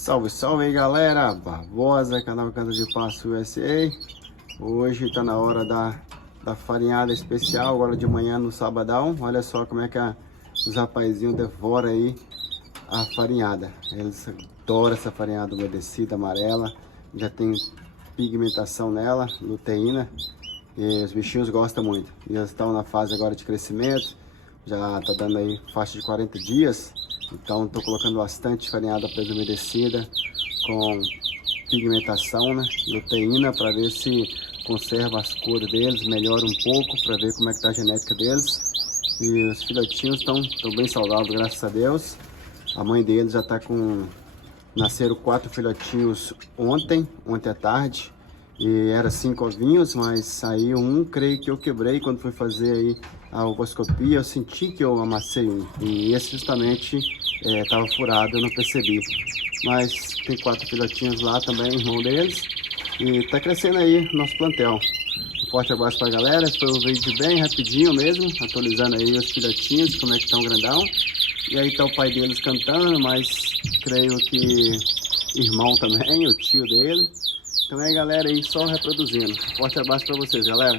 Salve, salve aí galera, Barbosa, canal Casa de Pasto USA. Hoje tá na hora da farinhada especial, agora de manhã no sabadão. Olha só como é que os rapazinhos devoram aí a farinhada. Eles adoram essa farinhada umedecida, amarela, já tem pigmentação nela, luteína, e os bichinhos gostam muito. E eles estão na fase agora de crescimento, já tá dando aí faixa de 40 dias. Então estou colocando bastante farinhada presa umedecida com pigmentação, né, luteína, para ver se conserva as cores deles, melhora um pouco, para ver como é que tá a genética deles. E os filhotinhos estão bem saudáveis, graças a Deus. A mãe deles já tá com... Nasceram 4 filhotinhos ontem à tarde. E era 5 ovinhos, mas saiu um, creio que eu quebrei quando fui fazer aí a ovoscopia. Eu senti que eu amassei um, e esse justamente estava furado, eu não percebi. Mas tem 4 filhotinhos lá também, irmão deles, e tá crescendo aí nosso plantel. Um forte abraço pra galera, esse foi um vídeo bem rapidinho mesmo, atualizando aí os filhotinhos, como é que estão grandão. E aí tá o pai deles cantando, mas creio que irmão também, o tio dele. Então é galera aí só reproduzindo. Forte abraço pra vocês, galera.